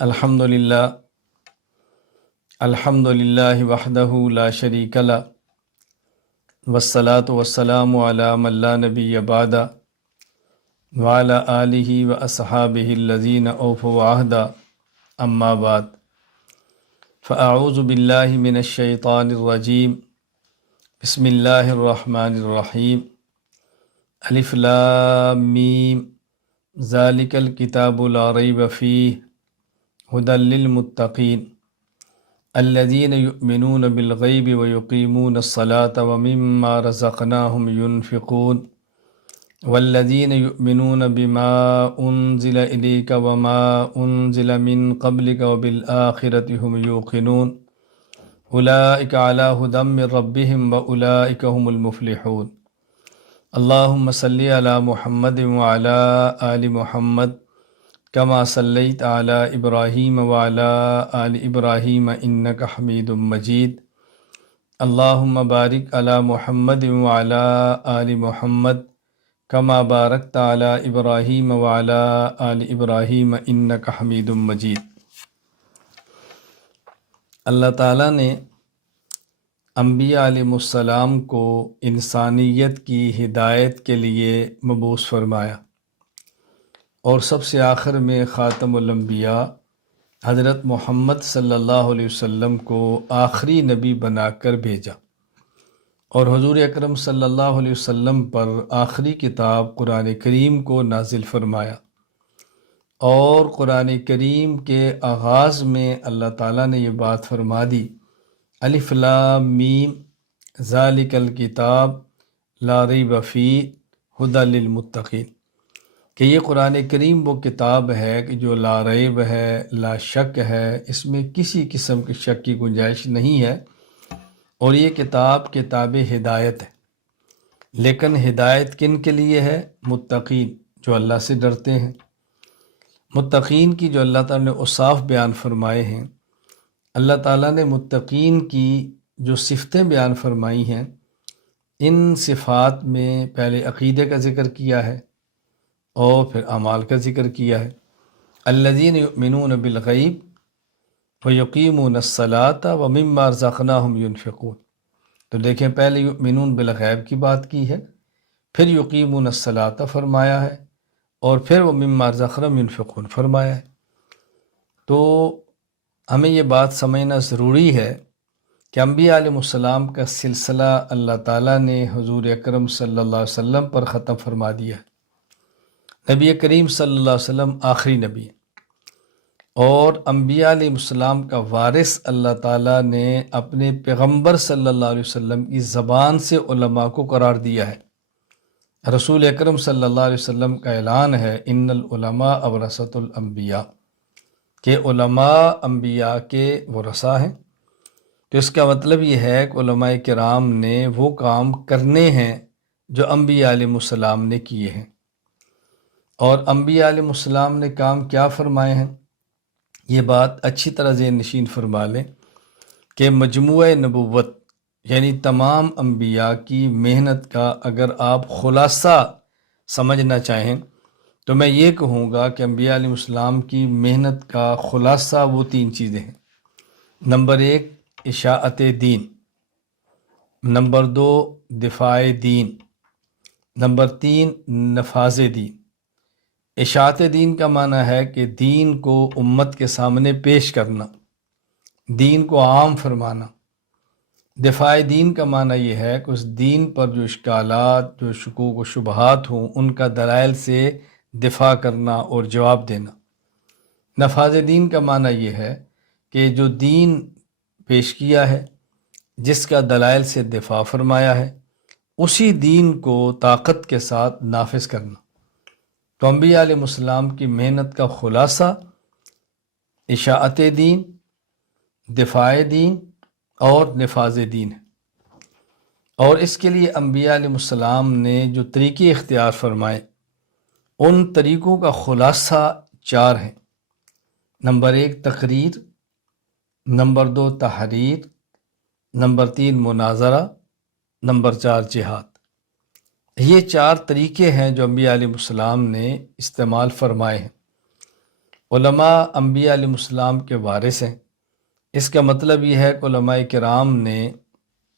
الحمدللہ الحمدللہ وحدہ لا شریک لہ والصلاة والسلام علی من لا نبی بعدہ وعلی آلہ واصحابہ الذین اوفوا عہدہ اما بعد فاعوذ باللہ من الشیطان الرجیم بسم اللہ الرحمن الرحیم الف لام میم ذالک الکتاب لا ریب فیہ ہدی للمتقین الذین یؤمنون بالغیب ویقیمون الصلاة ومما رزقناہم ینفقون والذین یؤمنون بما انزل الیک وما انزل من قبلک وبالآخرۃ هم یوقنون اولئک علی ھدی من ربہم واولئک هم المفلحون اللہم صلی علی محمد وعلی آل محمد کما صلیت علی ابراہیم وعلی آل ابراہیم انک حمید مجید اللہم بارک علی محمد وعلی آل محمد کما بارکت علی ابراہیم وعلی آل ابراہیم انک حمید مجید۔ اللہ تعالیٰ نے انبیاء علیہ السلام کو انسانیت کی ہدایت کے لیے مبعوث فرمایا، اور سب سے آخر میں خاتم الانبیاء حضرت محمد صلی اللہ علیہ وسلم کو آخری نبی بنا کر بھیجا، اور حضور اکرم صلی اللہ علیہ وسلم پر آخری کتاب قرآن کریم کو نازل فرمایا۔ اور قرآن کریم کے آغاز میں اللہ تعالیٰ نے یہ بات فرما دی، الف لام میم ذالک الکتاب لا ریب فیہ ہدی للمتقین، کہ یہ قرآن کریم وہ کتاب ہے کہ جو لا ریب ہے، لا شک ہے، اس میں کسی قسم کی شک کی گنجائش نہیں ہے، اور یہ کتاب ہدایت ہے۔ لیکن ہدایت کن کے لیے ہے؟ متقین، جو اللہ سے ڈرتے ہیں۔ متقین کی جو اللہ تعالیٰ نے اوصاف بیان فرمائے ہیں، اللہ تعالیٰ نے متقین کی جو صفتیں بیان فرمائی ہیں، ان صفات میں پہلے عقیدے کا ذکر کیا ہے اور پھر اعمال کا ذکر کیا ہے۔ الذین یؤمنون بالغیب ویقیمون الصلاۃ ومما رزقناہم ینفقون، تو دیکھیں پہلے یؤمنون بالغیب کی بات کی ہے، پھر یقیمون الصلاۃ فرمایا ہے، اور پھر ومما رزقناہم ینفقون فرمایا ہے۔ تو ہمیں یہ بات سمجھنا ضروری ہے کہ انبیاء علیہ السلام کا سلسلہ اللہ تعالیٰ نے حضور اکرم صلی اللہ علیہ وسلم پر ختم فرما دیا ہے۔ نبی کریم صلی اللہ علیہ وسلم آخری نبی ہے، اور انبیاء علیہ السلام کا وارث اللہ تعالیٰ نے اپنے پیغمبر صلی اللہ علیہ وسلم کی زبان سے علماء کو قرار دیا ہے۔ رسول اکرم صلی اللہ علیہ وسلم کا اعلان ہے، ان العلماء ورثۃ الانبیاء، کہ علماء انبیاء کے ورثہ ہیں۔ تو اس کا مطلب یہ ہے کہ علماء کرام نے وہ کام کرنے ہیں جو انبیاء علیہ السلام نے کیے ہیں۔ اور انبیاء علیہ السلام نے کام کیا فرمائے ہیں، یہ بات اچھی طرح ذہن نشین فرما لیں کہ مجموعہ نبوت یعنی تمام انبیاء کی محنت کا اگر آپ خلاصہ سمجھنا چاہیں تو میں یہ کہوں گا کہ انبیاء علیہ السلام کی محنت کا خلاصہ وہ تین چیزیں ہیں۔ نمبر ایک، اشاعت دین، نمبر دو، دفاع دین، نمبر تین، نفاذ دین۔ اشاعت دین کا معنی ہے کہ دین کو امت کے سامنے پیش کرنا، دین کو عام فرمانا۔ دفاع دین کا معنی یہ ہے کہ اس دین پر جو اشکالات، جو شکوک و شبہات ہوں، ان کا دلائل سے دفاع کرنا اور جواب دینا۔ نفاذ دین کا معنی یہ ہے کہ جو دین پیش کیا ہے، جس کا دلائل سے دفاع فرمایا ہے، اسی دین کو طاقت کے ساتھ نافذ کرنا۔ تو انبیاء علیہ السلام کی محنت کا خلاصہ اشاعت دین، دفاع دین اور نفاذ دین ہے۔ اور اس کے لیے انبیاء علیہ السلام نے جو طریقے اختیار فرمائے، ان طریقوں کا خلاصہ چار ہیں۔ نمبر ایک، تقریر، نمبر دو، تحریر، نمبر تین، مناظرہ، نمبر چار، جہاد۔ یہ چار طریقے ہیں جو انبیاء علیہ السلام نے استعمال فرمائے ہیں، علماء انبیاء علیہ السلام کے وارث ہیں۔ اس کا مطلب یہ ہے کہ علماء کرام نے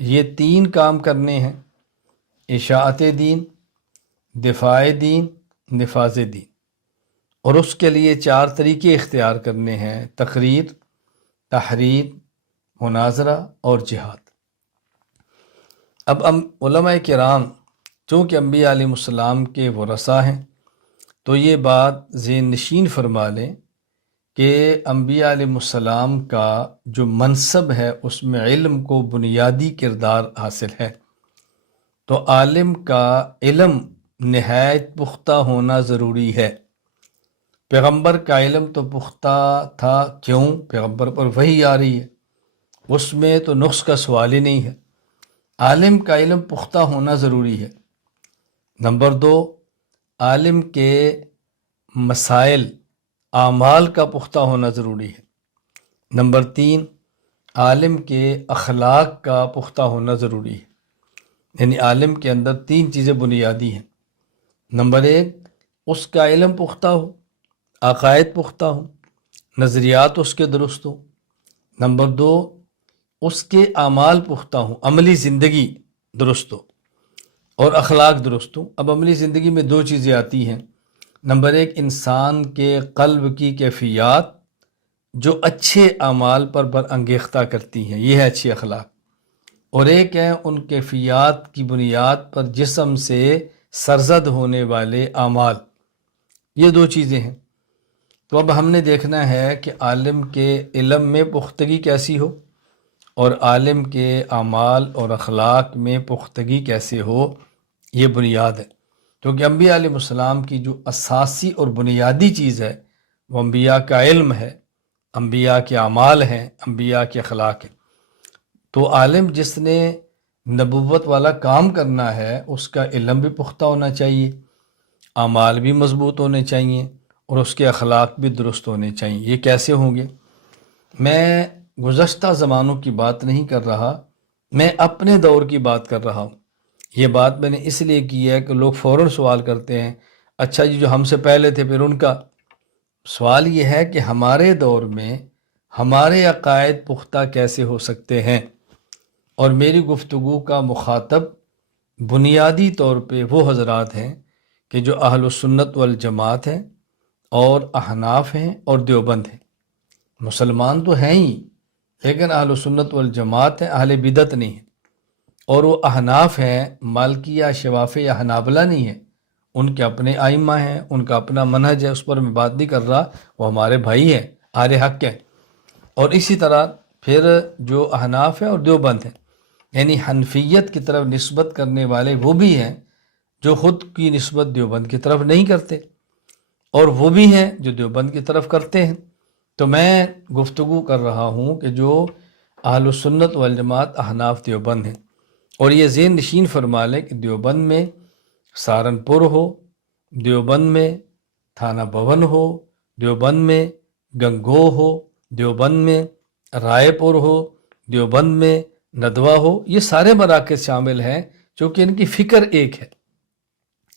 یہ 3 کام کرنے ہیں: اشاعت دین، دفاع دین، نفاذ دین، اور اس کے لیے 4 طریقے اختیار کرنے ہیں: تقریر، تحریر، مناظرہ اور جہاد۔ اب علماء کرام چونکہ انبیاء علیہ السلام کے ورثاء ہیں تو یہ بات ذہن نشین فرما لیں کہ انبیاء علیہ السلام کا جو منصب ہے اس میں علم کو بنیادی کردار حاصل ہے، تو عالم کا علم نہایت پختہ ہونا ضروری ہے۔ پیغمبر کا علم تو پختہ تھا، کیوں؟ پیغمبر پر وحی آ رہی ہے، اس میں تو نقص کا سوال ہی نہیں ہے۔ عالم کا علم پختہ ہونا ضروری ہے۔ نمبر 2، عالم کے مسائل اعمال کا پختہ ہونا ضروری ہے۔ نمبر 3، عالم کے اخلاق کا پختہ ہونا ضروری ہے، یعنی عالم کے اندر 3 چیزیں بنیادی ہیں۔ نمبر 1، اس کا علم پختہ ہو، عقائد پختہ ہوں، نظریات اس کے درست ہوں۔ نمبر 2، اس کے اعمال پختہ ہوں، عملی زندگی درست ہو اور اخلاق درست ہوں۔ اب عملی زندگی میں 2 چیزیں آتی ہیں۔ نمبر 1، انسان کے قلب کی کیفیات جو اچھے اعمال پر برانگیختہ کرتی ہیں، یہ ہے اچھی اخلاق، اور ایک ہے ان کیفیات کی بنیاد پر جسم سے سرزد ہونے والے اعمال۔ یہ 2 چیزیں ہیں۔ تو اب ہم نے دیکھنا ہے کہ عالم کے علم میں پختگی کیسی ہو اور عالم کے اعمال اور اخلاق میں پختگی کیسے ہو، یہ بنیاد ہے۔ کیونکہ انبیاء علیہ السلام کی جو اساسی اور بنیادی چیز ہے وہ انبیاء کا علم ہے، انبیاء کے اعمال ہیں، انبیاء کے اخلاق ہیں۔ تو عالم جس نے نبوت والا کام کرنا ہے اس کا علم بھی پختہ ہونا چاہیے، اعمال بھی مضبوط ہونے چاہیے اور اس کے اخلاق بھی درست ہونے چاہیے۔ یہ کیسے ہوں گے؟ میں گزشتہ زمانوں کی بات نہیں کر رہا، میں اپنے دور کی بات کر رہا ہوں۔ یہ بات میں نے اس لیے کی ہے کہ لوگ فوراً سوال کرتے ہیں، اچھا جی جو ہم سے پہلے تھے پھر ان کا۔ سوال یہ ہے کہ ہمارے دور میں ہمارے عقائد پختہ کیسے ہو سکتے ہیں؟ اور میری گفتگو کا مخاطب بنیادی طور پہ وہ حضرات ہیں کہ جو اہل السنت والجماعت ہیں اور احناف ہیں اور دیوبند ہیں۔ مسلمان تو ہیں ہی، لیکن اہل السنت والجماعت ہیں، اہل بدعت نہیں ہیں۔ اور وہ احناف ہیں، مالکیہ، شوافی یا حنابلہ نہیں ہیں، ان کے اپنے ائمہ ہیں، ان کا اپنا منہج ہے، اس پر میں بات نہیں کر رہا، وہ ہمارے بھائی ہیں، اہل حق ہیں۔ اور اسی طرح پھر جو احناف ہیں اور دیوبند ہیں، یعنی حنفیت کی طرف نسبت کرنے والے وہ بھی ہیں جو خود کی نسبت دیوبند کی طرف نہیں کرتے، اور وہ بھی ہیں جو دیوبند کی طرف کرتے ہیں۔ تو میں گفتگو کر رہا ہوں کہ جو اہل السنت والجماعت احناف دیوبند ہیں، اور یہ ذہن نشین فرما لیں کہ دیوبند میں سہارنپور ہو، دیوبند میں تھانہ بھون ہو، دیوبند میں گنگو ہو، دیوبند میں رائے پور ہو، دیوبند میں ندوہ ہو، یہ سارے مراکز شامل ہیں چونکہ ان کی فکر ایک ہے۔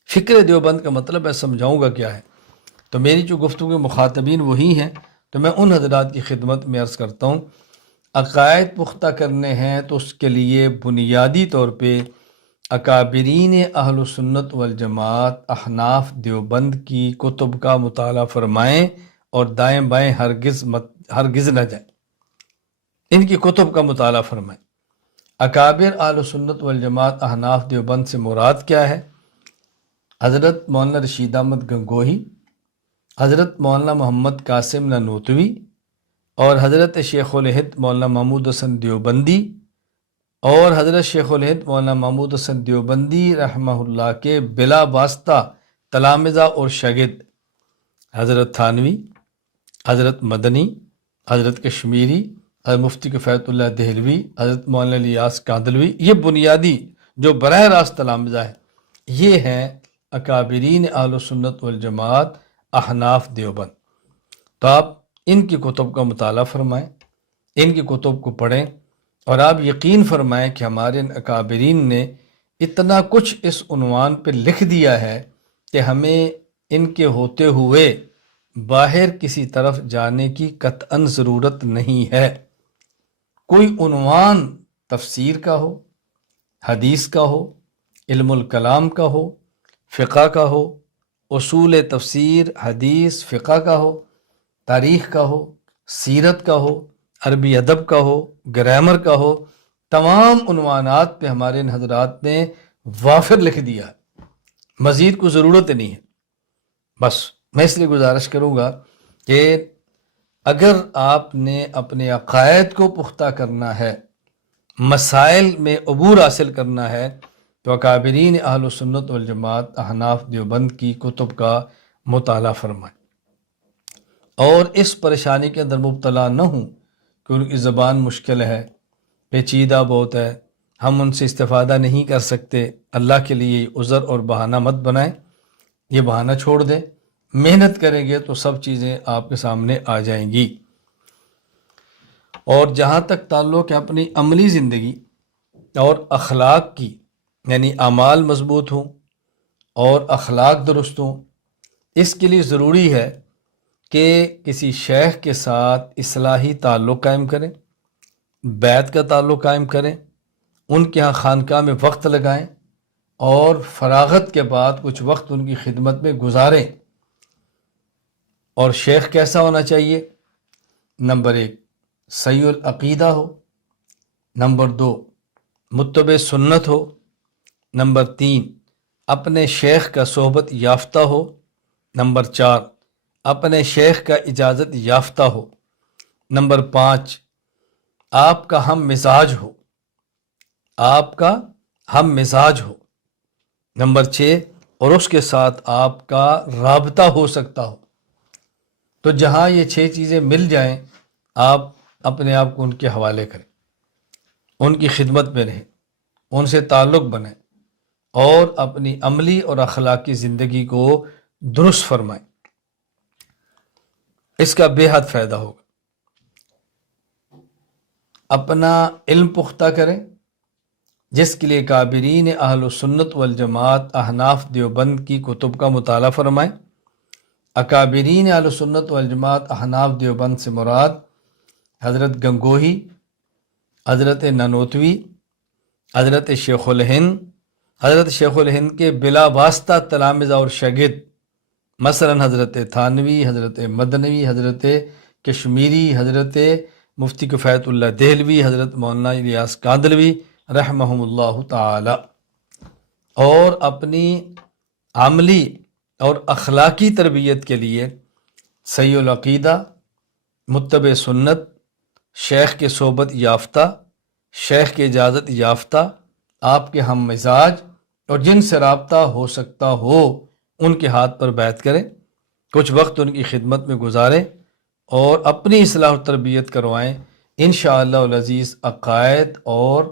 فکر دیوبند کا مطلب میں سمجھاؤں گا کیا ہے۔ تو میری جو گفتگو کے مخاطبین وہی ہیں، تو میں ان حضرات کی خدمت میں عرض کرتا ہوں، عقائد پختہ کرنے ہیں تو اس کے لیے بنیادی طور پہ اکابرین اہل سنت والجماعت احناف دیوبند کی کتب کا مطالعہ فرمائیں اور دائیں بائیں ہرگز نہ جائیں، ان کی کتب کا مطالعہ فرمائیں۔ اکابر اہل سنت والجماعت احناف دیوبند سے مراد کیا ہے؟ حضرت مولانا رشید احمد گنگوہی، حضرت مولانا محمد قاسم نانوتوی اور حضرت شیخ الہند مولانا محمود حسن دیوبندی اور حضرت شیخ الہند مولانا محمود حسن دیوبندی رحمہ اللہ کے بلا واسطہ تلامذہ اور شاگرد حضرت تھانوی، حضرت مدنی، حضرت کشمیری، حضرت مفتی کفایت اللہ دہلوی، حضرت مولانا الیاس کاندلوی، یہ بنیادی جو براہ راست تلامذہ ہیں، یہ ہیں اکابرین اہل سنت والجماعت احناف دیوبند۔ تو آپ ان کی کتب کا مطالعہ فرمائیں، ان کی کتب کو پڑھیں، اور آپ یقین فرمائیں کہ ہمارے ان اکابرین نے اتنا کچھ اس عنوان پہ لکھ دیا ہے کہ ہمیں ان کے ہوتے ہوئے باہر کسی طرف جانے کی قطعاً ضرورت نہیں ہے۔ کوئی عنوان تفسیر کا ہو، حدیث کا ہو، علم الکلام کا ہو، فقہ کا ہو، اصول تفسیر حدیث فقہ کا ہو، تاریخ کا ہو، سیرت کا ہو، عربی ادب کا ہو، گرامر کا ہو، تمام عنوانات پہ ہمارے ان حضرات نے وافر لکھ دیا ہے، مزید کو ضرورت نہیں ہے۔ بس میں اس لیے گزارش کروں گا کہ اگر آپ نے اپنے عقائد کو پختہ کرنا ہے، مسائل میں عبور حاصل کرنا ہے، تو اکابرین اہل سنت والجماعت احناف دیوبند کی کتب کا مطالعہ فرمائیں، اور اس پریشانی کے اندر مبتلا نہ ہوں کہ ان کی زبان مشکل ہے، پیچیدہ بہت ہے، ہم ان سے استفادہ نہیں کر سکتے۔ اللہ کے لیے عذر اور بہانہ مت بنائیں، یہ بہانہ چھوڑ دیں، محنت کریں گے تو سب چیزیں آپ کے سامنے آ جائیں گی۔ اور جہاں تک تعلق ہے اپنی عملی زندگی اور اخلاق کی، یعنی اعمال مضبوط ہوں اور اخلاق درست ہوں، اس کے لیے ضروری ہے کہ کسی شیخ کے ساتھ اصلاحی تعلق قائم کریں، بیعت کا تعلق قائم کریں، ان کے ہاں خانقاہ میں وقت لگائیں، اور فراغت کے بعد کچھ وقت ان کی خدمت میں گزاریں۔ اور شیخ کیسا ہونا چاہیے؟ نمبر 1 صحیح العقیدہ ہو، نمبر 2 متبع سنت ہو، نمبر 3 اپنے شیخ کا صحبت یافتہ ہو، نمبر 4 اپنے شیخ کا اجازت یافتہ ہو، نمبر 5 آپ کا ہم مزاج ہو، آپ کا ہم مزاج ہو، نمبر 6 اور اس کے ساتھ آپ کا رابطہ ہو سکتا ہو۔ تو جہاں یہ 6 چیزیں مل جائیں، آپ اپنے آپ کو ان کے حوالے کریں، ان کی خدمت میں رہیں، ان سے تعلق بنائیں، اور اپنی عملی اور اخلاقی زندگی کو درست فرمائیں۔ اس کا بے حد فائدہ ہوگا۔ اپنا علم پختہ کریں، جس کے لیے کابرین اہل سنت والجماعت احناف دیوبند کی کتب کا مطالعہ فرمائیں۔ اکابرین اہل سنت والجماعت احناف دیوبند سے مراد حضرت گنگوہی، حضرت نانوتوی، حضرت شیخ الہند، حضرت شیخ الہند کے بلا واسطہ تلامذہ اور شاگرد، مثلا حضرت تھانوی، حضرت مدنوی، حضرت کشمیری، حضرت مفتی کفایت اللہ دہلوی، حضرت مولانا الیاس کاندلوی رحمہم اللہ تعالی، اور اپنی عملی اور اخلاقی تربیت کے لیے صحیح العقیدہ، متبع سنت، شیخ کے صحبت یافتہ، شیخ کے اجازت یافتہ، آپ کے ہم مزاج اور جن سے رابطہ ہو سکتا ہو ان کے ہاتھ پر بیعت کریں، کچھ وقت ان کی خدمت میں گزاریں، اور اپنی اصلاح و تربیت کروائیں۔ انشاءاللہ العزیز عقائد اور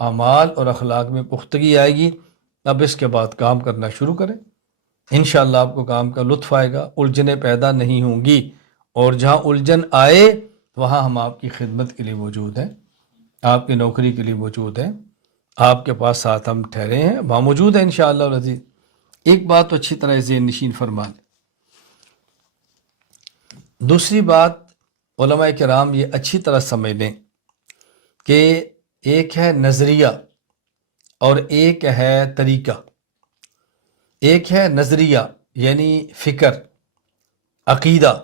اعمال اور اخلاق میں پختگی آئے گی۔ اب اس کے بعد کام کرنا شروع کریں، انشاءاللہ آپ کو کام کا لطف آئے گا، الجھنیں پیدا نہیں ہوں گی، اور جہاں الجھن آئے وہاں ہم آپ کی خدمت کے لیے موجود ہیں، آپ کی نوکری کے لیے موجود ہیں، آپ کے پاس ساتھ ہم ٹھہرے ہیں، وہاں موجود ہیں انشاءاللہ العزیز۔ ایک بات تو اچھی طرح ذہن نشین فرما لیں۔ دوسری بات، علماء کرام یہ اچھی طرح سمجھ لیں کہ ایک ہے نظریہ اور ایک ہے طریقہ۔ ایک ہے نظریہ یعنی فکر، عقیدہ،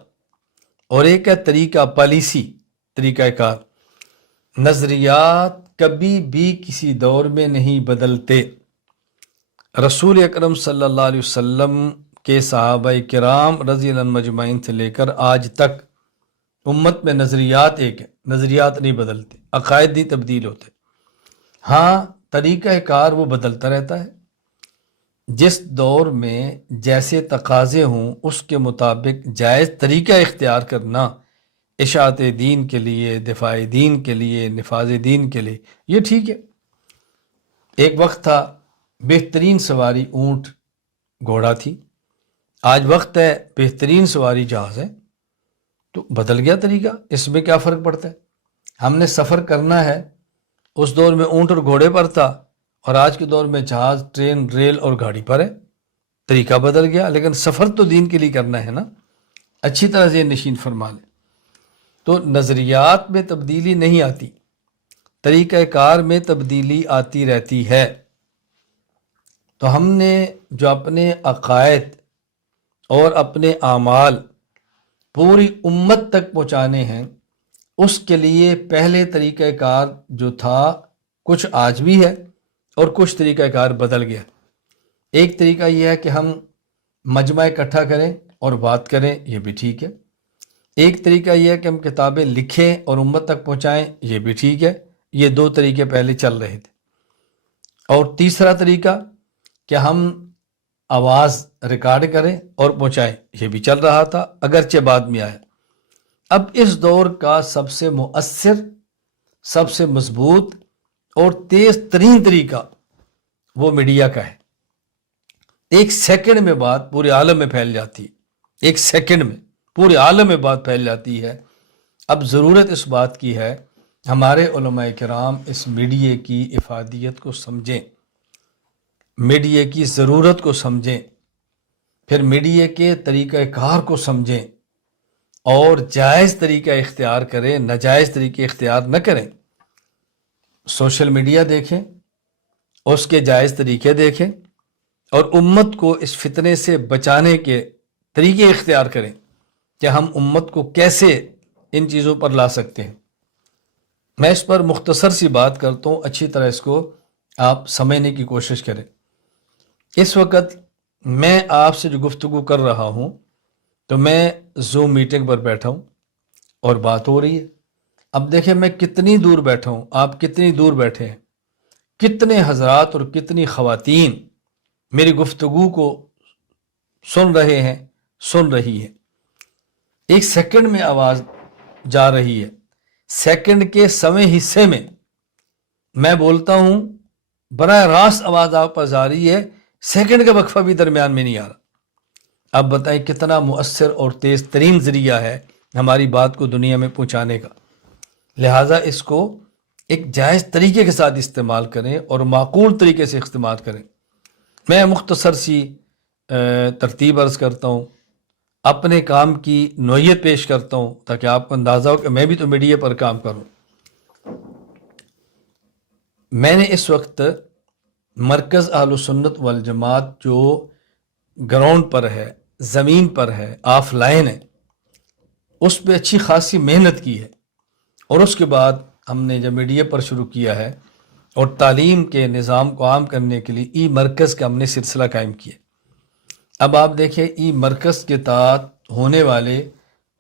اور ایک ہے طریقہ، پالیسی، طریقہ کار۔ نظریات کبھی بھی کسی دور میں نہیں بدلتے۔ رسول اکرم صلی اللہ علیہ وسلم کے صحابہ کرام رضی اللہ عنہم مجمعین سے لے کر آج تک امت میں نظریات ایک ہے، نظریات نہیں بدلتے، عقائد نہیں تبدیل ہوتے۔ ہاں طریقہ کار وہ بدلتا رہتا ہے، جس دور میں جیسے تقاضے ہوں اس کے مطابق جائز طریقہ اختیار کرنا، اشاعت دین کے لیے، دفاع دین کے لیے، نفاذ دین کے لیے، یہ ٹھیک ہے۔ ایک وقت تھا بہترین سواری اونٹ گھوڑا تھی، آج وقت ہے بہترین سواری جہاز ہے، تو بدل گیا طریقہ۔ اس میں کیا فرق پڑتا ہے؟ ہم نے سفر کرنا ہے، اس دور میں اونٹ اور گھوڑے پر تھا، اور آج کے دور میں جہاز، ٹرین، ریل اور گاڑی پر ہے، طریقہ بدل گیا، لیکن سفر تو دین کے لیے کرنا ہے نا۔ اچھی طرح ذہن نشین فرما لیں۔ تو نظریات میں تبدیلی نہیں آتی، طریقہ کار میں تبدیلی آتی رہتی ہے۔ تو ہم نے جو اپنے عقائد اور اپنے اعمال پوری امت تک پہنچانے ہیں، اس کے لیے پہلے طریقہ کار جو تھا کچھ آج بھی ہے اور کچھ طریقہ کار بدل گیا۔ ایک طریقہ یہ ہے کہ ہم مجمع اکٹھا کریں اور بات کریں، یہ بھی ٹھیک ہے۔ ایک طریقہ یہ ہے کہ ہم کتابیں لکھیں اور امت تک پہنچائیں، یہ بھی ٹھیک ہے۔ یہ دو طریقے پہلے چل رہے تھے۔ اور تیسرا طریقہ کہ ہم آواز ریکارڈ کریں اور پہنچائیں، یہ بھی چل رہا تھا، اگرچہ بعد میں آیا۔ اب اس دور کا سب سے مؤثر، سب سے مضبوط اور تیز ترین طریقہ وہ میڈیا کا ہے۔ ایک سیکنڈ میں بات پورے عالم میں پھیل جاتی ہے، ایک سیکنڈ میں پورے عالم میں بات پھیل جاتی ہے۔ اب ضرورت اس بات کی ہے ہمارے علماء کرام اس میڈیا کی افادیت کو سمجھیں، میڈیا کی ضرورت کو سمجھیں، پھر میڈیا کے طریقہ کار کو سمجھیں اور جائز طریقہ اختیار کریں، ناجائز طریقے اختیار نہ کریں۔ سوشل میڈیا دیکھیں، اس کے جائز طریقے دیکھیں اور امت کو اس فتنے سے بچانے کے طریقے اختیار کریں کہ ہم امت کو کیسے ان چیزوں پر لا سکتے ہیں۔ میں اس پر مختصر سی بات کرتا ہوں، اچھی طرح اس کو آپ سمجھنے کی کوشش کریں۔ اس وقت میں آپ سے جو گفتگو کر رہا ہوں تو میں زوم میٹنگ پر بیٹھا ہوں اور بات ہو رہی ہے۔ اب دیکھیں میں کتنی دور بیٹھا ہوں، آپ کتنی دور بیٹھے ہیں، کتنے حضرات اور کتنی خواتین میری گفتگو کو سن رہے ہیں، سن رہی ہیں۔ ایک سیکنڈ میں آواز جا رہی ہے، سیکنڈ کے سویں حصے میں میں بولتا ہوں، براہ راست آواز آپ پر جا رہی ہے، سیکنڈ کا وقفہ بھی درمیان میں نہیں آ رہا۔ اب بتائیں کتنا مؤثر اور تیز ترین ذریعہ ہے ہماری بات کو دنیا میں پہنچانے کا۔ لہٰذا اس کو ایک جائز طریقے کے ساتھ استعمال کریں اور معقول طریقے سے استعمال کریں۔ میں مختصر سی ترتیب عرض کرتا ہوں، اپنے کام کی نوعیت پیش کرتا ہوں تاکہ آپ کو اندازہ ہو کہ میں بھی تو میڈیا پر کام کروں۔ میں نے اس وقت مرکز اہل سنت والجماعت جو گراؤنڈ پر ہے، زمین پر ہے، آف لائن ہے، اس پہ اچھی خاصی محنت کی ہے، اور اس کے بعد ہم نے جب میڈیا پر شروع کیا ہے اور تعلیم کے نظام کو عام کرنے کے لیے ای مرکز کا ہم نے سلسلہ قائم کیا۔ اب آپ دیکھیں ای مرکز کے تحت ہونے والے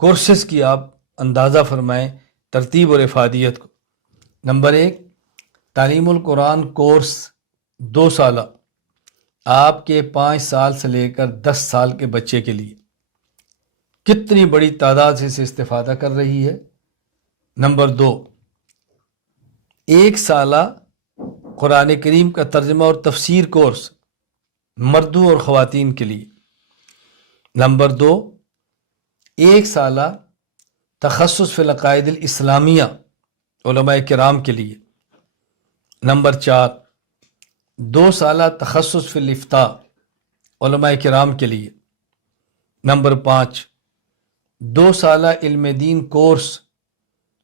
کورسز کی آپ اندازہ فرمائیں ترتیب اور افادیت کو۔ نمبر 1، تعلیم القرآن کورس 2 سالہ، آپ کے 5 سال سے لے کر 10 سال کے بچے کے لیے، کتنی بڑی تعداد سے اسے استفادہ کر رہی ہے۔ نمبر 2، 1 سالہ قرآن کریم کا ترجمہ اور تفسیر کورس مردوں اور خواتین کے لیے۔ نمبر 2، 1 سالہ تخصص فی العقائد الاسلامیہ علماء کرام کے لیے۔ نمبر 4، 2 سالہ تخصص فی الافتاء علماء کرام کے لیے۔ نمبر 5، 2 سالہ علم دین کورس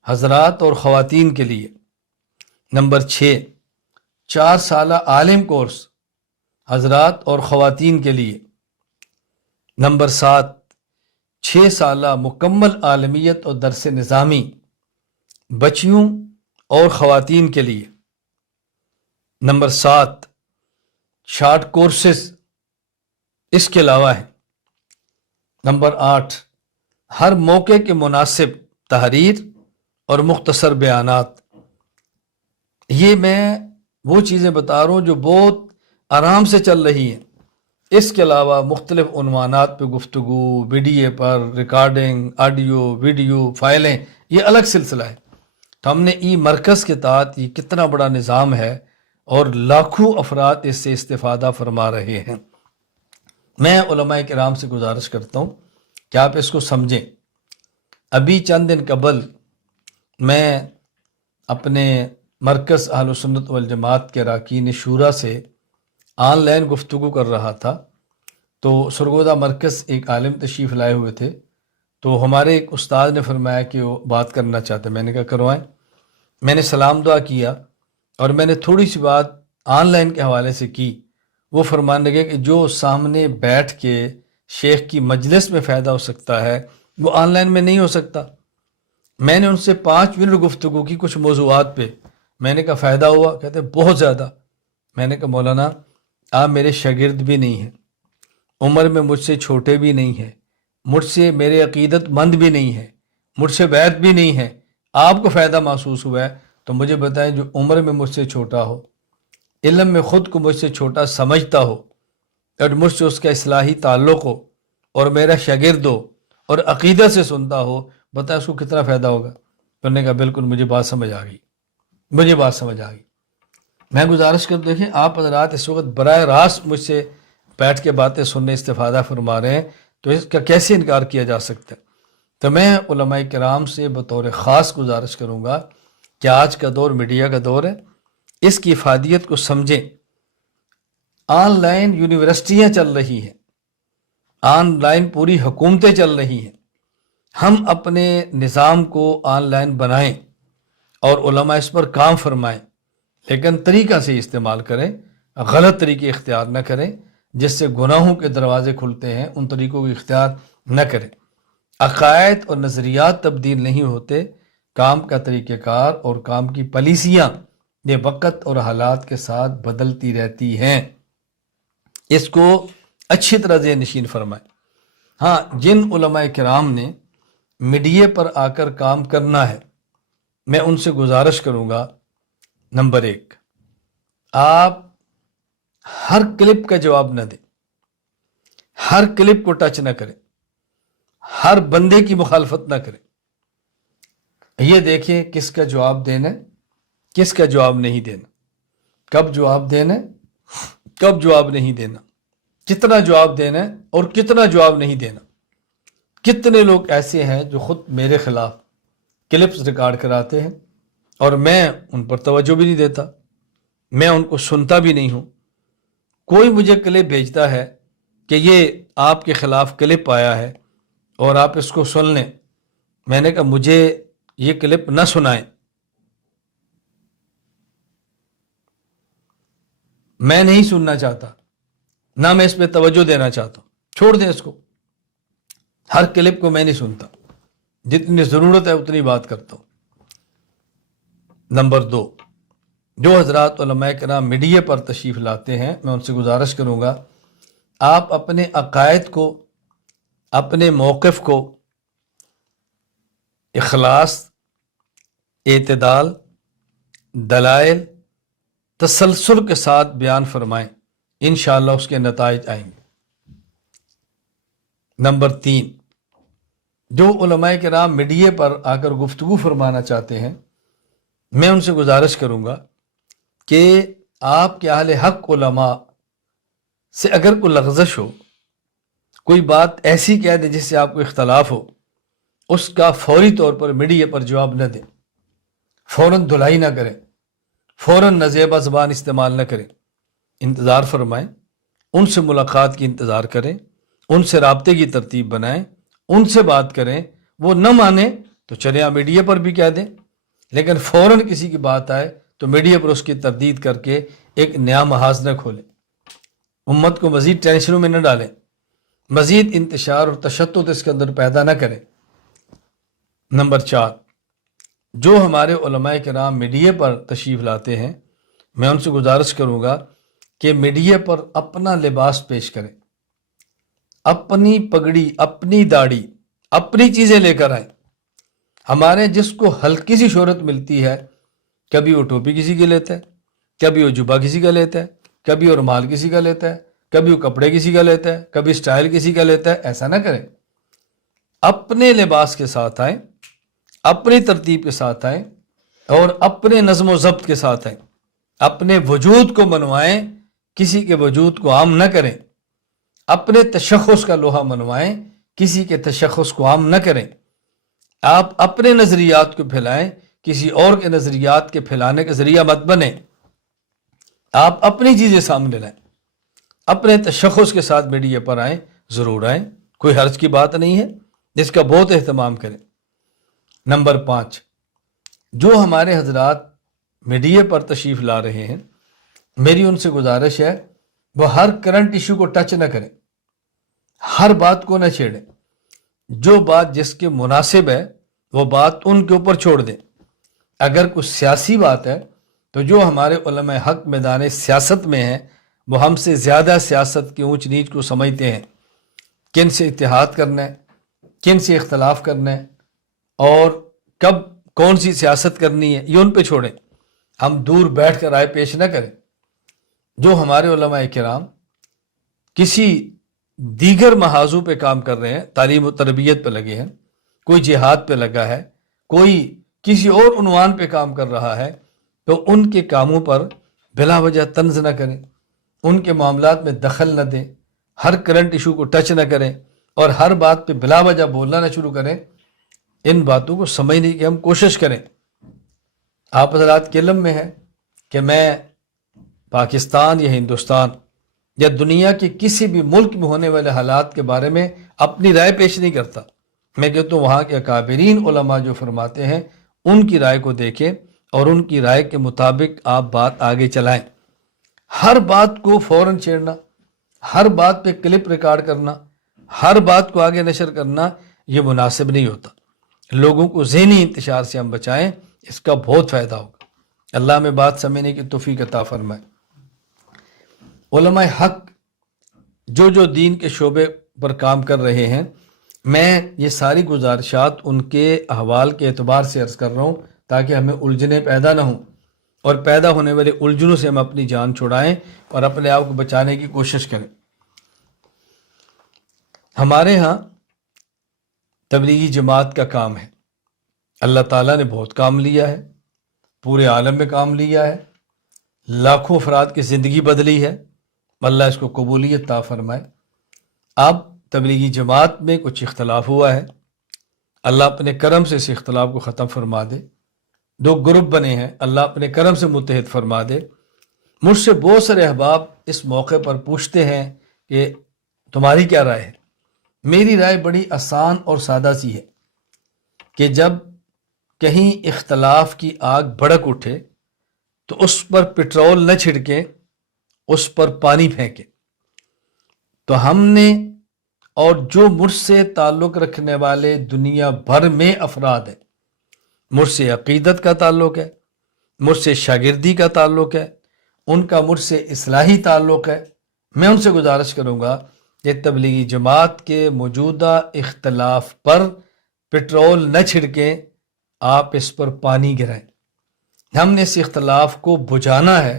حضرات اور خواتین کے لیے۔ نمبر 6، 4 سالہ عالم کورس حضرات اور خواتین کے لیے۔ نمبر 7، 6 سالہ مکمل عالمیت اور درس نظامی بچیوں اور خواتین کے لیے۔ نمبر 7، شارٹ کورسز اس کے علاوہ ہیں۔ نمبر 8، ہر موقع کے مناسب تحریر اور مختصر بیانات۔ یہ میں وہ چیزیں بتا رہا ہوں جو بہت آرام سے چل رہی ہیں۔ اس کے علاوہ مختلف عنوانات پہ گفتگو، ویڈیو پر ریکارڈنگ، آڈیو، ویڈیو، فائلیں، یہ الگ سلسلہ ہے۔ تو ہم نے ای مرکز کے تحت یہ کتنا بڑا نظام ہے اور لاکھوں افراد اس سے استفادہ فرما رہے ہیں۔ میں علماء کرام سے گزارش کرتا ہوں کہ آپ اس کو سمجھیں۔ ابھی چند دن قبل میں اپنے مرکز اہل سنت والجماعت کے اراکین شورا سے آن لائن گفتگو کر رہا تھا، تو سرگودا مرکز ایک عالم تشریف لائے ہوئے تھے، تو ہمارے ایک استاد نے فرمایا کہ وہ بات کرنا چاہتے ہیں. میں نے کہا کروائیں. میں نے سلام دعا کیا اور میں نے تھوڑی سی بات آن لائن کے حوالے سے کی. وہ فرمانے لگے کہ جو سامنے بیٹھ کے شیخ کی مجلس میں فائدہ ہو سکتا ہے وہ آن لائن میں نہیں ہو سکتا. میں نے ان سے 5 منٹ گفتگو کی کچھ موضوعات پہ. میں نے کہا فائدہ ہوا؟ کہتے بہت زیادہ. میں نے کہا مولانا آپ میرے شاگرد بھی نہیں ہیں، عمر میں مجھ سے چھوٹے بھی نہیں ہیں، مجھ سے میرے عقیدت مند بھی نہیں ہیں، مجھ سے بیعت بھی نہیں ہے، آپ کو فائدہ محسوس ہوا ہے تو مجھے بتائیں. جو عمر میں مجھ سے چھوٹا ہو، علم میں خود کو مجھ سے چھوٹا سمجھتا ہو اور مجھ سے اس کا اصلاحی تعلق ہو اور میرا شاگرد ہو اور عقیدت سے سنتا ہو، بتائیں اس کو کتنا فائدہ ہوگا. تو نے کہا بالکل مجھے بات سمجھ آ گئی، مجھے بات سمجھ آ گئی. میں گزارش کر دیکھیں آپ حضرات اس وقت براہ راست مجھ سے بیٹھ کے باتیں سننے استفادہ فرما رہے ہیں تو اس کا کیسے انکار کیا جا سکتا ہے. تو میں علماء کرام سے بطور خاص گزارش کروں گا کہ آج کا دور میڈیا کا دور ہے، اس کی افادیت کو سمجھیں. آن لائن یونیورسٹیاں چل رہی ہیں، آن لائن پوری حکومتیں چل رہی ہیں. ہم اپنے نظام کو آن لائن بنائیں اور علماء اس پر کام فرمائیں، لیکن طریقہ سے استعمال کریں، غلط طریقے اختیار نہ کریں جس سے گناہوں کے دروازے کھلتے ہیں. ان طریقوں کو اختیار نہ کریں. عقائد اور نظریات تبدیل نہیں ہوتے، کام کا طریقہ کار اور کام کی پالیسیاں یہ وقت اور حالات کے ساتھ بدلتی رہتی ہیں. اس کو اچھی طرح ذہن نشین فرمائیں. ہاں، جن علماء کرام نے میڈیا پر آ کر کام کرنا ہے میں ان سے گزارش کروں گا، نمبر 1 آپ ہر کلپ کا جواب نہ دیں، ہر کلپ کو ٹچ نہ کریں، ہر بندے کی مخالفت نہ کریں. یہ دیکھیں کس کا جواب دینا ہے، کس کا جواب نہیں دینا، کب جواب دینا ہے، کب جواب نہیں دینا، کتنا جواب دینا ہے اور کتنا جواب نہیں دینا. کتنے لوگ ایسے ہیں جو خود میرے خلاف کلپس ریکارڈ کراتے ہیں اور میں ان پر توجہ بھی نہیں دیتا، میں ان کو سنتا بھی نہیں ہوں. کوئی مجھے کلپ بھیجتا ہے کہ یہ آپ کے خلاف کلپ آیا ہے اور آپ اس کو سن لیں. میں نے کہا مجھے یہ کلپ نہ سنائیں، میں نہیں سننا چاہتا، نہ میں اس پہ توجہ دینا چاہتا ہوں. چھوڑ دیں اس کو. ہر کلپ کو میں نہیں سنتا، جتنی ضرورت ہے اتنی بات کرتا ہوں. نمبر 2 جو حضرات علماء کرام میڈیا پر تشریف لاتے ہیں میں ان سے گزارش کروں گا آپ اپنے عقائد کو، اپنے موقف کو اخلاص، اعتدال، دلائل، تسلسل کے ساتھ بیان فرمائیں، انشاءاللہ اس کے نتائج آئیں گے. نمبر 3 جو علماء کرام میڈیا پر آ کر گفتگو فرمانا چاہتے ہیں میں ان سے گزارش کروں گا کہ آپ کے اہل حق علماء سے اگر کوئی لغزش ہو، کوئی بات ایسی کہہ دے جس سے آپ کو اختلاف ہو، اس کا فوری طور پر میڈیا پر جواب نہ دیں، فوراً دھلائی نہ کریں، فوراً نزیبہ زبان استعمال نہ کریں. انتظار فرمائیں، ان سے ملاقات کی انتظار کریں، ان سے رابطے کی ترتیب بنائیں، ان سے بات کریں. وہ نہ مانیں تو چلے آپ میڈیا پر بھی کہہ دیں، لیکن فوراً کسی کی بات آئے تو میڈیا پر اس کی تردید کر کے ایک نیا محاذ نہ کھولیں. امت کو مزید ٹینشنوں میں نہ ڈالیں، مزید انتشار اور تشدد اس کے اندر پیدا نہ کریں. نمبر 4 جو ہمارے علماء کرام میڈیا پر تشریف لاتے ہیں میں ان سے گزارش کروں گا کہ میڈیا پر اپنا لباس پیش کریں، اپنی پگڑی، اپنی داڑھی، اپنی چیزیں لے کر آئیں. ہمارے جس کو ہلکی سی شہرت ملتی ہے، کبھی وہ ٹوپی کسی کی لیتا ہے، کبھی وہ جبہ کسی کا لیتا ہے، کبھی وہ رومال کسی کا لیتا ہے، کبھی وہ کپڑے کسی کا لیتا ہے، کبھی سٹائل کسی کا لیتا ہے. ایسا نہ کریں، اپنے لباس کے ساتھ آئیں، اپنی ترتیب کے ساتھ آئیں اور اپنے نظم و ضبط کے ساتھ آئیں. اپنے وجود کو منوائیں، کسی کے وجود کو عام نہ کریں. اپنے تشخص کا لوہا منوائیں، کسی کے تشخص کو عام نہ کریں. آپ اپنے نظریات کو پھیلائیں، کسی اور کے نظریات کے پھیلانے کا ذریعہ مت بنیں. آپ اپنی چیزیں سامنے لائیں، اپنے تشخص کے ساتھ میڈیا پر آئیں، ضرور آئیں، کوئی حرج کی بات نہیں ہے. اس کا بہت اہتمام کریں۔ نمبر 5، جو ہمارے حضرات میڈیا پر تشریف لا رہے ہیں، میری ان سے گزارش ہے وہ ہر کرنٹ ایشو کو ٹچ نہ کریں، ہر بات کو نہ چھیڑیں، جو بات جس کے مناسب ہے وہ بات ان کے اوپر چھوڑ دیں۔ اگر کچھ سیاسی بات ہے تو جو ہمارے علماء حق میدان سیاست میں ہیں وہ ہم سے زیادہ سیاست کی اونچ نیچ کو سمجھتے ہیں، کن سے اتحاد کرنا ہے، کن سے اختلاف کرنا ہے، اور کب کون سی سیاست کرنی ہے، یہ ان پہ چھوڑیں۔ ہم دور بیٹھ کر رائے پیش نہ کریں۔ جو ہمارے علماء کرام کسی دیگر محاذوں پہ کام کر رہے ہیں، تعلیم و تربیت پہ لگے ہیں، کوئی جہاد پہ لگا ہے، کوئی کسی اور عنوان پہ کام کر رہا ہے، تو ان کے کاموں پر بلا وجہ طنز نہ کریں، ان کے معاملات میں دخل نہ دیں، ہر کرنٹ ایشو کو ٹچ نہ کریں، اور ہر بات پہ بلا وجہ بولنا نہ شروع کریں۔ ان باتوں کو سمجھنے کی ہم کوشش کریں۔ آپ حضرات کے علم میں ہے کہ میں پاکستان یا ہندوستان یا دنیا کے کسی بھی ملک میں ہونے والے حالات کے بارے میں اپنی رائے پیش نہیں کرتا۔ میں کہتا ہوں وہاں کے اکابرین علماء جو فرماتے ہیں ان کی رائے کو دیکھیں اور ان کی رائے کے مطابق آپ بات آگے چلائیں۔ ہر بات کو فوراً چھیڑنا، ہر بات پہ کلپ ریکارڈ کرنا، ہر بات کو آگے نشر کرنا، یہ مناسب نہیں ہوتا۔ لوگوں کو ذہنی انتشار سے ہم بچائیں، اس کا بہت فائدہ ہوگا۔ اللہ میں بات سمجھنے کی توفیق عطا فرمائے۔ علماء حق جو دین کے شعبے پر کام کر رہے ہیں، میں یہ ساری گزارشات ان کے احوال کے اعتبار سے عرض کر رہا ہوں تاکہ ہمیں الجھنیں پیدا نہ ہوں، اور پیدا ہونے والے الجھنوں سے ہم اپنی جان چھڑائیں اور اپنے آپ کو بچانے کی کوشش کریں۔ ہمارے ہاں تبلیغی جماعت کا کام ہے، اللہ تعالیٰ نے بہت کام لیا ہے، پورے عالم میں کام لیا ہے، لاکھوں افراد کی زندگی بدلی ہے، اللہ اس کو قبولیت عطا فرمائے۔ اب تبلیغی جماعت میں کچھ اختلاف ہوا ہے، اللہ اپنے کرم سے اس اختلاف کو ختم فرما دے۔ دو گروپ بنے ہیں، اللہ اپنے کرم سے متحد فرما دے۔ مجھ سے بہت سارے احباب اس موقع پر پوچھتے ہیں کہ تمہاری کیا رائے ہے؟ میری رائے بڑی آسان اور سادہ سی ہے کہ جب کہیں اختلاف کی آگ بھڑک اٹھے تو اس پر پٹرول نہ چھڑکیں، اس پر پانی پھینکیں۔ تو ہم نے اور جو مجھ سے تعلق رکھنے والے دنیا بھر میں افراد ہیں، مجھ سے عقیدت کا تعلق ہے، مجھ سے شاگردی کا تعلق ہے، ان کا مجھ سے اصلاحی تعلق ہے، میں ان سے گزارش کروں گا کہ تبلیغی جماعت کے موجودہ اختلاف پر پٹرول نہ چھڑکیں، آپ اس پر پانی گرائیں۔ ہم نے اس اختلاف کو بجھانا ہے،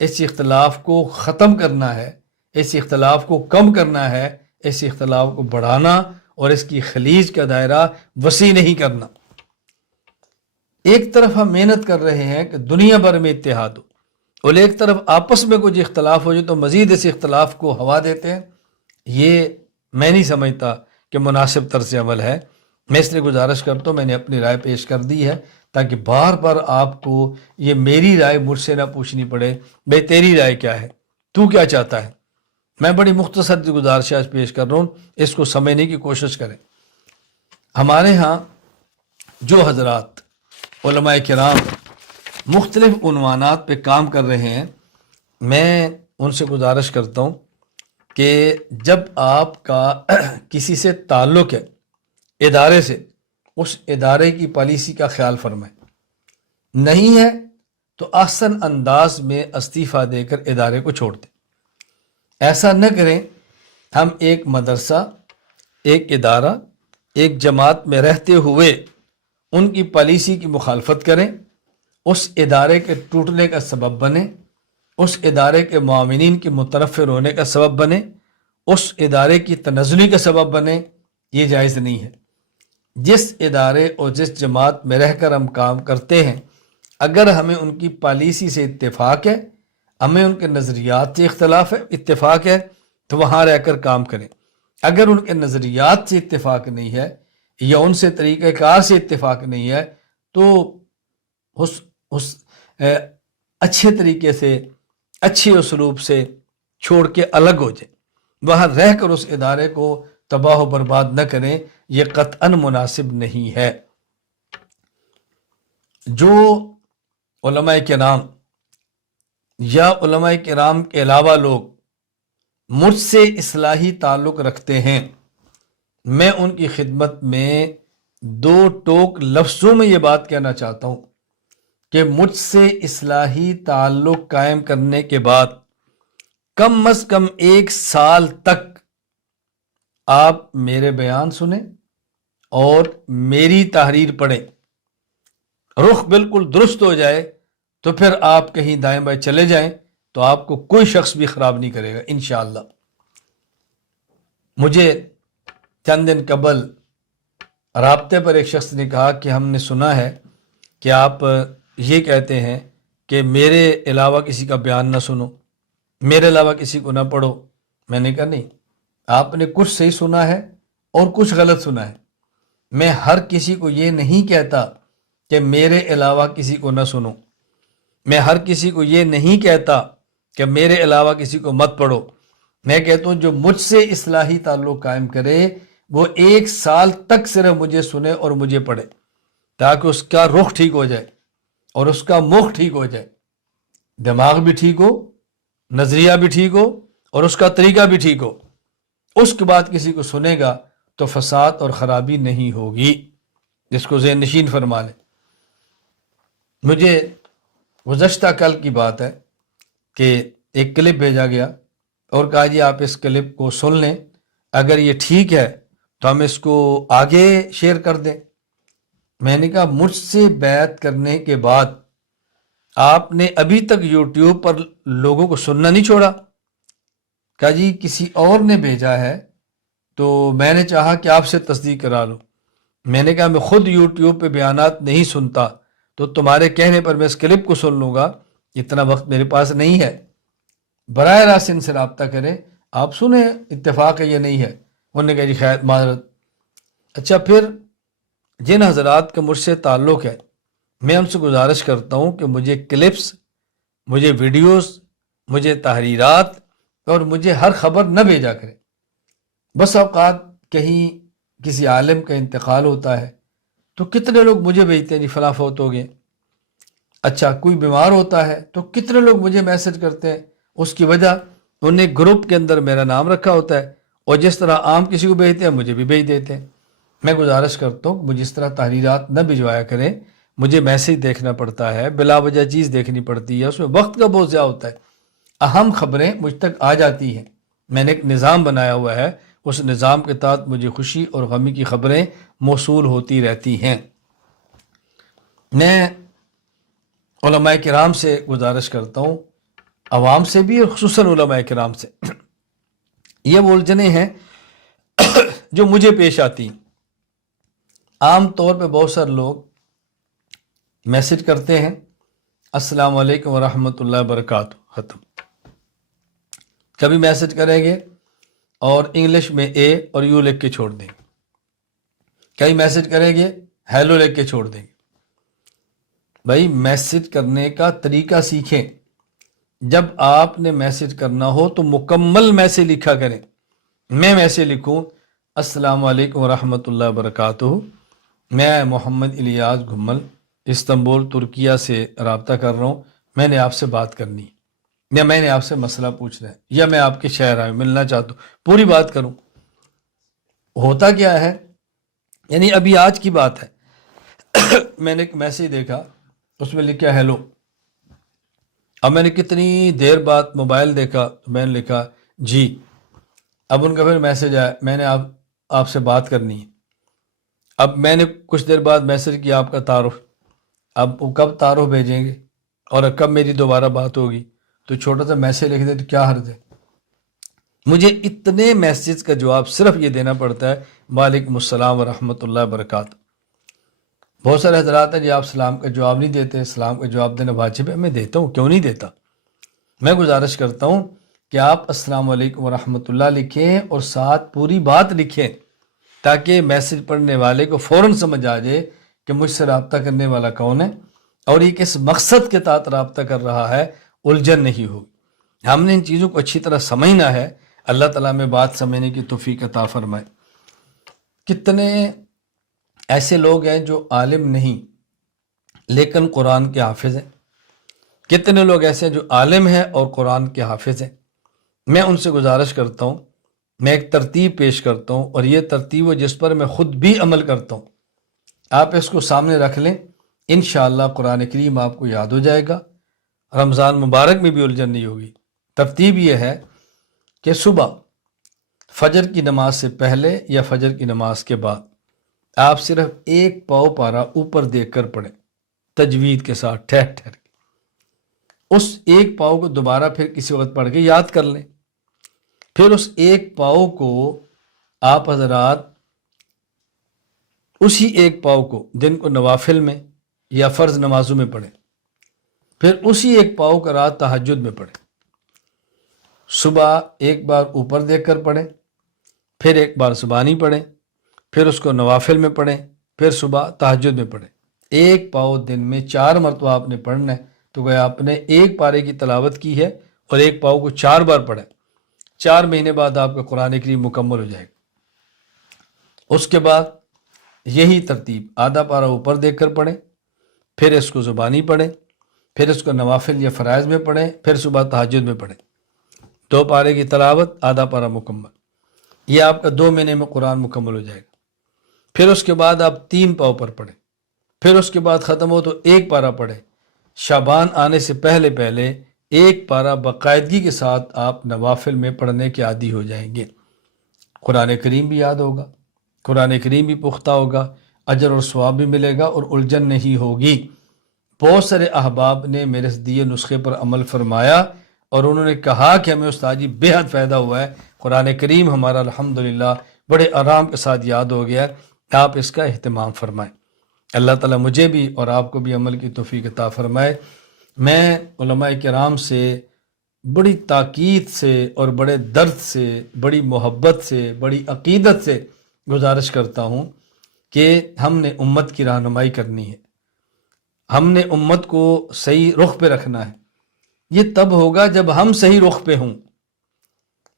اس اختلاف کو ختم کرنا ہے، اس اختلاف کو کم کرنا ہے، اس اختلاف کو بڑھانا اور اس کی خلیج کا دائرہ وسیع نہیں کرنا۔ ایک طرف ہم محنت کر رہے ہیں کہ دنیا بھر میں اتحاد ہو، اور ایک طرف آپس میں کچھ اختلاف ہو جائے تو مزید اس اختلاف کو ہوا دیتے ہیں۔ یہ میں نہیں سمجھتا کہ مناسب طرز عمل ہے۔ میں اس لیے گزارش کرتا ہوں، میں نے اپنی رائے پیش کر دی ہے تاکہ بار بار آپ کو یہ میری رائے مجھ سے نہ پوچھنی پڑے، بھئی تیری رائے کیا ہے، تو کیا چاہتا ہے۔ میں بڑی مختصر گزارشات پیش کر رہا ہوں، اس کو سمجھنے کی کوشش کریں۔ ہمارے ہاں جو حضرات علماء کرام مختلف عنوانات پہ کام کر رہے ہیں، میں ان سے گزارش کرتا ہوں کہ جب آپ کا کسی سے تعلق ہے ادارے سے، اس ادارے کی پالیسی کا خیال فرمائیں، نہیں ہے تو احسن انداز میں استعفیٰ دے کر ادارے کو چھوڑ دیں۔ ایسا نہ کریں ہم ایک مدرسہ، ایک ادارہ، ایک جماعت میں رہتے ہوئے ان کی پالیسی کی مخالفت کریں، اس ادارے کے ٹوٹنے کا سبب بنے، اس ادارے کے معاونین کے متنفر ہونے کا سبب بنے، اس ادارے کی تنزلی کا سبب بنے، یہ جائز نہیں ہے۔ جس ادارے اور جس جماعت میں رہ کر ہم کام کرتے ہیں، اگر ہمیں ان کی پالیسی سے اتفاق ہے، ہمیں ان کے نظریات سے اختلاف ہے، اتفاق ہے، تو وہاں رہ کر کام کریں۔ اگر ان کے نظریات سے اتفاق نہیں ہے یا ان سے طریقہ کار سے اتفاق نہیں ہے تو اچھے طریقے سے، اچھے اسلوب سے چھوڑ کے الگ ہو جائیں۔ وہاں رہ کر اس ادارے کو تباہ و برباد نہ کریں، یہ قطعاً مناسب نہیں ہے۔ جو علماء کرام یا علماء کرام کے علاوہ لوگ مجھ سے اصلاحی تعلق رکھتے ہیں، میں ان کی خدمت میں دو ٹوک لفظوں میں یہ بات کہنا چاہتا ہوں کہ مجھ سے اصلاحی تعلق قائم کرنے کے بعد کم از کم 1 سال تک آپ میرے بیان سنیں اور میری تحریر پڑھیں، رخ بالکل درست ہو جائے تو پھر آپ کہیں دائیں بائیں چلے جائیں تو آپ کو کوئی شخص بھی خراب نہیں کرے گا انشاءاللہ۔ مجھے چند دن قبل رابطے پر ایک شخص نے کہا کہ ہم نے سنا ہے کہ آپ یہ کہتے ہیں کہ میرے علاوہ کسی کا بیان نہ سنو، میرے علاوہ کسی کو نہ پڑھو۔ میں نے کہا نہیں، آپ نے کچھ صحیح سنا ہے اور کچھ غلط سنا ہے۔ میں ہر کسی کو یہ نہیں کہتا کہ میرے علاوہ کسی کو نہ سنو، میں ہر کسی کو یہ نہیں کہتا کہ میرے علاوہ کسی کو مت پڑھو۔ میں کہتا ہوں جو مجھ سے اصلاحی تعلق قائم کرے وہ 1 سال تک صرف مجھے سنے اور مجھے پڑھے، تاکہ اس کا رخ ٹھیک ہو جائے اور اس کا مخ ٹھیک ہو جائے، دماغ بھی ٹھیک ہو، نظریہ بھی ٹھیک ہو اور اس کا طریقہ بھی ٹھیک ہو۔ اس کے بعد کسی کو سنے گا تو فساد اور خرابی نہیں ہوگی، جس کو ذہن نشین فرما لیں۔ مجھے گزشتہ کل کی بات ہے کہ ایک کلپ بھیجا گیا اور کہا جی آپ اس کلپ کو سن لیں، اگر یہ ٹھیک ہے تو ہم اس کو آگے شیئر کر دیں۔ میں نے کہا مجھ سے بیعت کرنے کے بعد آپ نے ابھی تک یوٹیوب پر لوگوں کو سننا نہیں چھوڑا؟ کہا جی کسی اور نے بھیجا ہے تو میں نے چاہا کہ آپ سے تصدیق کرا لوں۔ میں نے کہا میں خود یوٹیوب پہ بیانات نہیں سنتا تو تمہارے کہنے پر میں اس کلپ کو سن لوں گا، اتنا وقت میرے پاس نہیں ہے۔ براہ راست ان سے رابطہ کریں، آپ سنیں اتفاق ہے یہ نہیں ہے۔ انہوں نے کہا جی خیر معذرت۔ اچھا، پھر جن حضرات کا مجھ سے تعلق ہے میں ان سے گزارش کرتا ہوں کہ مجھے کلپس، مجھے ویڈیوز، مجھے تحریرات اور مجھے ہر خبر نہ بھیجا کریں۔ بس اوقات کہیں کسی عالم کا انتقال ہوتا ہے تو کتنے لوگ مجھے بھیجتے ہیں جی فلاں فوت ہو گئے۔ اچھا، کوئی بیمار ہوتا ہے تو کتنے لوگ مجھے میسج کرتے ہیں، اس کی وجہ انہوں نے گروپ کے اندر میرا نام رکھا ہوتا ہے اور جس طرح عام کسی کو بھیجتے ہیں مجھے بھی بھیج دیتے ہیں۔ میں گزارش کرتا ہوں کہ مجھے اس طرح تحریرات نہ بھجوایا کریں، مجھے میسج دیکھنا پڑتا ہے، بلا وجہ چیز دیکھنی پڑتی ہے، اس میں وقت کا بہت ضیاع ہوتا ہے۔ اہم خبریں مجھ تک آ جاتی ہیں، میں نے ایک نظام بنایا ہوا ہے، اس نظام کے تحت مجھے خوشی اور غمی کی خبریں موصول ہوتی رہتی ہیں۔ میں علماء کرام سے گزارش کرتا ہوں، عوام سے بھی اور خصوصاً علماء کرام سے، یہ وہ الجھنیں ہیں جو مجھے پیش آتی ہیں۔ عام طور پہ بہت سارے لوگ میسج کرتے ہیں السلام علیکم ورحمۃ اللہ وبرکاتہ، ختم۔ کبھی میسج کریں گے اور انگلش میں اے اور یو لکھ کے چھوڑ دیں گے، کئی میسج کریں گے ہیلو لکھ کے چھوڑ دیں گے۔ بھائی میسج کرنے کا طریقہ سیکھیں، جب آپ نے میسج کرنا ہو تو مکمل میسج لکھا کریں۔ میں میسج لکھوں السلام علیکم ورحمۃ اللہ وبرکاتہ، میں محمد الیاس گھمل استنبول ترکیہ سے رابطہ کر رہا ہوں، میں نے آپ سے بات کرنی ہے یا میں نے آپ سے مسئلہ پوچھنا ہے یا میں آپ کے شہر آیا ملنا چاہتا ہوں، پوری بات کروں۔ ہوتا کیا ہے، یعنی ابھی آج کی بات ہے، میں نے ایک میسج دیکھا اس میں لکھا ہیلو۔ اب میں نے کتنی دیر بعد موبائل دیکھا تو میں نے لکھا جی۔ اب ان کا پھر میسج آیا میں نے آپ سے بات کرنی ہے۔ اب میں نے کچھ دیر بعد میسج کیا آپ کا تعارف، اب وہ کب تعارف بھیجیں گے اور کب میری دوبارہ بات ہوگی، تو چھوٹا سا میسج لکھ دے تو کیا حرج ہے۔ مجھے اتنے میسج کا جواب صرف یہ دینا پڑتا ہے وعلیکم السلام ورحمۃ اللہ وبرکاتہ۔ بہت سارے حضرات ہیں جی آپ سلام کا جواب نہیں دیتے، سلام کا جواب دینا واجب ہے، میں دیتا ہوں، کیوں نہیں دیتا۔ میں گزارش کرتا ہوں کہ آپ السلام علیکم ورحمۃ اللہ لکھیں اور ساتھ پوری بات لکھیں تاکہ میسج پڑھنے والے کو فوراً سمجھ آ جائے کہ مجھ سے رابطہ کرنے والا کون ہے اور یہ کس مقصد کے تحت رابطہ کر رہا ہے، الجھن نہیں ہوگی۔ ہم نے ان چیزوں کو اچھی طرح سمجھنا ہے، اللہ تعالیٰ میں بات سمجھنے کی توفیق عطا فرمائے۔ کتنے ایسے لوگ ہیں جو عالم نہیں لیکن قرآن کے حافظ ہیں، کتنے لوگ ایسے ہیں جو عالم ہیں اور قرآن کے حافظ ہیں۔ میں ان سے گزارش کرتا ہوں، میں ایک ترتیب پیش کرتا ہوں، اور یہ ترتیب ہے جس پر میں خود بھی عمل کرتا ہوں، آپ اس کو سامنے رکھ لیں، انشاءاللہ قرآن کریم آپ کو یاد ہو جائے گا، رمضان مبارک میں بھی الجھن نہیں ہوگی۔ ترتیب یہ ہے کہ صبح فجر کی نماز سے پہلے یا فجر کی نماز کے بعد آپ صرف ایک پاؤ پارا اوپر دیکھ کر پڑھیں، تجوید کے ساتھ ٹھہر ٹھہر کے۔ اس ایک پاؤ کو دوبارہ پھر کسی وقت پڑھ کے یاد کر لیں، پھر اس ایک پاؤ کو آپ حضرات اسی ایک پاؤ کو دن کو نوافل میں یا فرض نمازوں میں پڑھیں، پھر اسی ایک پاؤ کا رات تہجد میں پڑھیں۔ صبح ایک بار اوپر دیکھ کر پڑھیں، پھر ایک بار زبانی پڑھیں، پھر اس کو نوافل میں پڑھیں، پھر صبح تہجد میں پڑھیں۔ ایک پاؤ دن میں 4 مرتبہ آپ نے پڑھنا ہے، تو گویا آپ نے ایک پارے کی تلاوت کی ہے اور ایک پاؤ کو 4 بار پڑھیں۔ 4 مہینے بعد آپ کا قرآن کریم مکمل ہو جائے گا۔ اس کے بعد یہی ترتیب، آدھا پارہ اوپر دیکھ کر پڑھیں، پھر اس کو زبانی پڑھیں، پھر اس کو نوافل یا فرائض میں پڑھیں، پھر صبح تہجد میں پڑھیں۔ 2 پارے کی تلاوت، آدھا پارہ مکمل، یہ آپ کا 2 مہینے میں قرآن مکمل ہو جائے گا۔ پھر اس کے بعد آپ 3 پاؤ پر پڑھیں، پھر اس کے بعد ختم ہو تو 1 پارہ پڑھیں۔ شعبان آنے سے پہلے پہلے 1 پارہ باقاعدگی کے ساتھ آپ نوافل میں پڑھنے کے عادی ہو جائیں گے۔ قرآن کریم بھی یاد ہوگا، قرآن کریم بھی پختہ ہوگا، اجر اور ثواب بھی ملے گا اور الجھن نہیں ہوگی۔ بہت سارے احباب نے میرے دیے نسخے پر عمل فرمایا اور انہوں نے کہا کہ ہمیں استاد جی بے حد فائدہ ہوا ہے، قرآن کریم ہمارا الحمدللہ بڑے آرام کے ساتھ یاد ہو گیا ہے، آپ اس کا اہتمام فرمائیں۔ اللہ تعالیٰ مجھے بھی اور آپ کو بھی عمل کی توفیق عطا فرمائے۔ میں علماء کرام سے بڑی تاکید سے اور بڑے درد سے، بڑی محبت سے، بڑی عقیدت سے گزارش کرتا ہوں کہ ہم نے امت کی رہنمائی کرنی ہے، ہم نے امت کو صحیح رخ پہ رکھنا ہے۔ یہ تب ہوگا جب ہم صحیح رخ پہ ہوں۔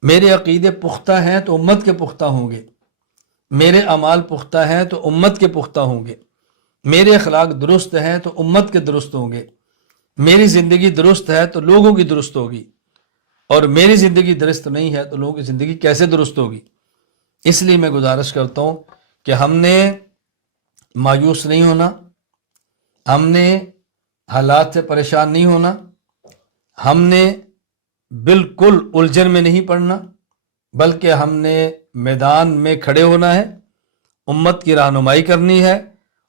میرے عقیدے پختہ ہیں تو امت کے پختہ ہوں گے، میرے اعمال پختہ ہیں تو امت کے پختہ ہوں گے، میرے اخلاق درست ہیں تو امت کے درست ہوں گے، میری زندگی درست ہے تو لوگوں کی درست ہوگی، اور میری زندگی درست نہیں ہے تو لوگوں کی زندگی کیسے درست ہوگی؟ اس لیے میں گزارش کرتا ہوں کہ ہم نے مایوس نہیں ہونا، ہم نے حالات سے پریشان نہیں ہونا، ہم نے بالکل الجھن میں نہیں پڑنا، بلکہ ہم نے میدان میں کھڑے ہونا ہے، امت کی رہنمائی کرنی ہے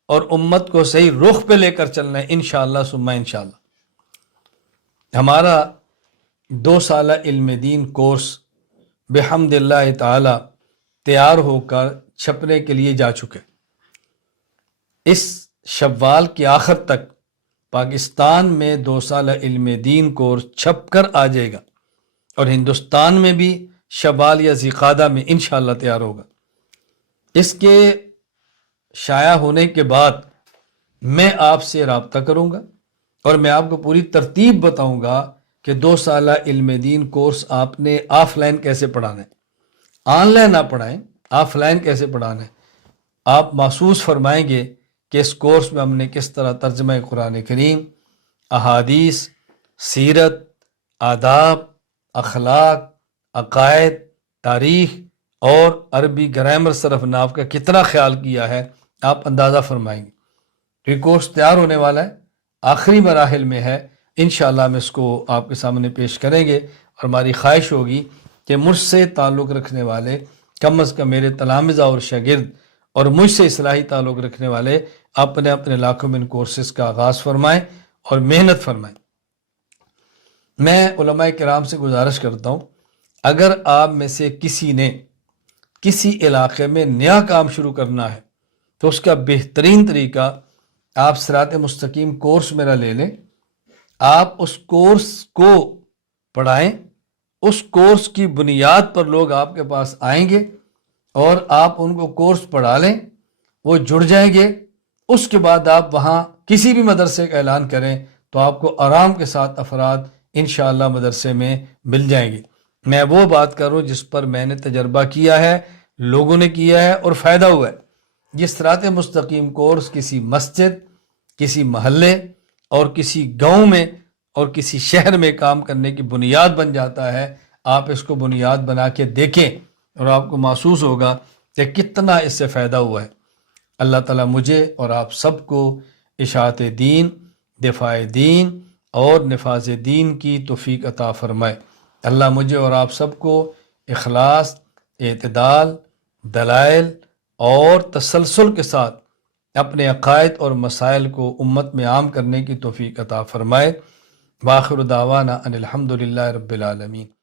اور امت کو صحیح رخ پہ لے کر چلنا ہے، انشاءاللہ ثم انشاءاللہ۔ ہمارا 2 سالہ علم دین کورس بحمد اللہ تعالی تیار ہو کر چھپنے کے لیے جا چکے۔ اس شوال کے آخر تک پاکستان میں 2 سالہ علم دین کورس چھپ کر آ جائے گا، اور ہندوستان میں بھی شوال یا ذیقعدہ میں انشاءاللہ تیار ہوگا۔ اس کے شائع ہونے کے بعد میں آپ سے رابطہ کروں گا اور میں آپ کو پوری ترتیب بتاؤں گا کہ 2 سالہ علم دین کورس آپ نے آف لائن کیسے پڑھانا ہے، آن لائن نہ پڑھائیں، آف لائن کیسے پڑھانا ہے۔ آپ محسوس فرمائیں گے کہ اس کورس میں ہم نے کس طرح ترجمہ قرآن کریم، احادیث، سیرت، آداب، اخلاق، عقائد، تاریخ اور عربی گرامر صرف نحو کا کتنا خیال کیا ہے، آپ اندازہ فرمائیں گے۔ یہ کورس تیار ہونے والا ہے، آخری مراحل میں ہے، انشاءاللہ ہم اس کو آپ کے سامنے پیش کریں گے، اور ہماری خواہش ہوگی کہ مجھ سے تعلق رکھنے والے، کم از کم میرے تلامذہ اور شاگرد اور مجھ سے اصلاحی تعلق رکھنے والے اپنے اپنے علاقوں میں ان کورسز کا آغاز فرمائیں اور محنت فرمائیں۔ میں علماء کرام سے گزارش کرتا ہوں، اگر آپ میں سے کسی نے کسی علاقے میں نیا کام شروع کرنا ہے تو اس کا بہترین طریقہ، آپ صراط مستقیم کورس میرا لے لیں، آپ اس کورس کو پڑھائیں، اس کورس کی بنیاد پر لوگ آپ کے پاس آئیں گے اور آپ ان کو کورس پڑھا لیں، وہ جڑ جائیں گے۔ اس کے بعد آپ وہاں کسی بھی مدرسے کا اعلان کریں تو آپ کو آرام کے ساتھ افراد انشاءاللہ مدرسے میں مل جائیں گے۔ میں وہ بات کروں جس پر میں نے تجربہ کیا ہے، لوگوں نے کیا ہے اور فائدہ ہوا ہے۔ یہ صراط مستقیم کورس کسی مسجد، کسی محلے اور کسی گاؤں میں اور کسی شہر میں کام کرنے کی بنیاد بن جاتا ہے۔ آپ اس کو بنیاد بنا کے دیکھیں اور آپ کو محسوس ہوگا کہ کتنا اس سے فائدہ ہوا ہے۔ اللہ تعالیٰ مجھے اور آپ سب کو اشاعت دین، دفاع دین اور نفاذ دین کی توفیق عطا فرمائے۔ اللہ مجھے اور آپ سب کو اخلاص، اعتدال، دلائل اور تسلسل کے ساتھ اپنے عقائد اور مسائل کو امت میں عام کرنے کی توفیق عطا فرمائے۔ وآخر دعوانا ان الحمد للہ رب العالمین۔